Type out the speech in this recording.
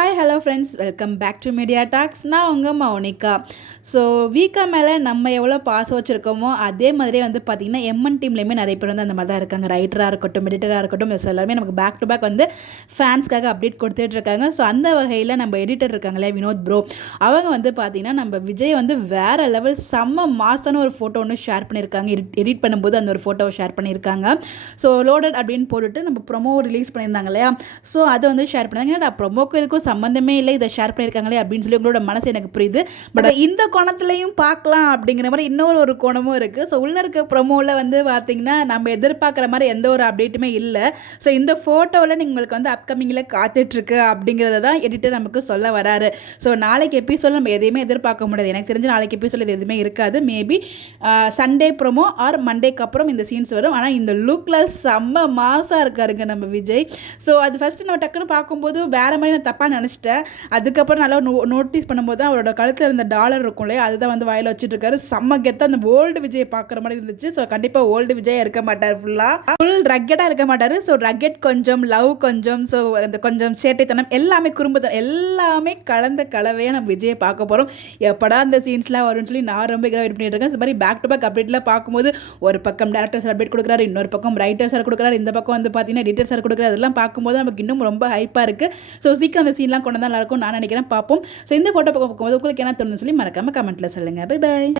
Hi hello friends, welcome back to Media Talks. நான் உங்கள் Mounika. So வீக்கா மேலே நம்ம எவ்வளோ பாசம் வச்சுருக்கோமோ அதே மாதிரியே வந்து பார்த்திங்கன்னா எம்என் டீம்லேயுமே நிறைய பேர் வந்து அந்த மாதிரி தான் இருக்காங்க. ரைட்டராக இருக்கட்டும், எடிட்டராக இருக்கட்டும், எல்லாருமே நமக்கு பேக் டு பேக் வந்து ஃபேன்ஸ்க்காக அப்டேட் கொடுத்துட்டு இருக்காங்க. ஸோ அந்த வகையில் நம்ம எடிட்டர் இருக்காங்களே வினோத் ப்ரோ, அவங்க வந்து பார்த்திங்கன்னா நம்ம விஜய் வந்து வேறு லெவல் செம்ம மாசான ஒரு ஃபோட்டோ ஒன்று ஷேர் பண்ணியிருக்காங்க. எடிட் பண்ணும்போது அந்த ஒரு ஃபோட்டோவை ஷேர் பண்ணியிருக்காங்க. ஸோ லோடட் அப்படின்னு போட்டுட்டு நம்ம ப்ரொமோ ரிலீஸ் பண்ணியிருந்தாங்க இல்லையா, ஸோ அதை வந்து ஷேர் பண்ணாங்க. ஏன்னா ப்ரொமோக்கு இதுக்கும் சம்மந்தமே இல்லை, இதை ஷேர் பண்ணியிருக்காங்களே அப்படின்னு சொல்லி உங்களோட மனசு எனக்கு புரியுது. பட் இந்த கோணத்துலையும் பார்க்கலாம் அப்படிங்கிற மாதிரி இன்னொரு கோணமும் இருக்குது. ஸோ உள்ள இருக்க ப்ரொமோவில் வந்து பார்த்திங்கன்னா நம்ம எதிர்பார்க்குற மாதிரி எந்த ஒரு அப்டேட்டுமே இல்லை. ஸோ இந்த ஃபோட்டோவில் உங்களுக்கு வந்து அப்கமிங்கில் காத்துட்ருக்கு அப்படிங்கிறத தான் எடிட்டர் நமக்கு சொல்ல வராரு. ஸோ நாளைக்கு எபிசோட் நம்ம எதையுமே எதிர்பார்க்க முடியாது. எனக்கு தெரிஞ்சு நாளைக்கு எபிசோட் இது எதுவுமே இருக்காது. மேபி சண்டே ப்ரொமோ ஆர் மண்டேக்கு அப்புறம் இந்த சீன்ஸ் வரும். ஆனால் இந்த லுக்கில் செம்ம மாசாக இருக்காருங்க நம்ம விஜய். ஸோ அது ஃபஸ்ட்டு நம்ம டக்குன்னு பார்க்கும்போது வேறு மாதிரி நான் தப்பாக நினச்சிட்டேன். அதுக்கப்புறம் நல்லா நோட்டீஸ் பண்ணும்போது தான் அவரோட கழுத்தில் இருந்த டாலர் இருக்கும் இல்லையா, அதுதான் வந்து வாயில் வச்சுட்ருக்காரு. செம்ம கெத்தாக அந்த ஓல்டு விஜய் பார்க்குற மாதிரி இருந்துச்சு. ஸோ கண்டிப்பாக ஓல்டு விஜய் இருக்க மாட்டார், ஃபுல் ரக்கெட்டாக இருக்க மாட்டார். ஸோ ரக்கெட் கொஞ்சம், லவ் கொஞ்சம், ஸோ அந்த கொஞ்சம் சேட்டைத்தனம் எல்லாமே, குறும்புத்தனம் எல்லாமே கலந்த கலவையாக நம்ம விஜயை பார்க்க போகிறோம். எப்படா அந்த சீன்ஸ்லாம் வரும்னு சொல்லி நான் ரொம்ப வெயிட் பண்ணிட்டு இருக்கேன். இந்த மாதிரி பேக் டு பேக் அப்டேட்லாம் பார்க்கும்போது ஒரு பக்கம் டேரக்டர் சார் அப்டேட் கொடுக்குறாரு, இன்னொரு பக்கம் ரைட்டர் சார் கொடுக்குறாரு, இந்த பக்கம் வந்து பார்த்தீங்கன்னா எடிட்டர் சார் கொடுக்குறாரு. அதெல்லாம் பார்க்கும்போது நமக்கு இன்னும் ரொம்ப ஹைப்பாக இருக்குது. ஸோ சீக்கிரம் அந்த சீன்லாம் கொண்டு தான் நல்லாயிருக்கும் நான் நினைக்கிறேன். பார்ப்போம். ஸோ இந்த ஃபோட்டோ பார்க்கும்போது உங்களுக்கு என்ன தோணுன்னு சொல்லி மறக்காமல் கமெண்ட்டில் சொல்லுங்கள். Bye by.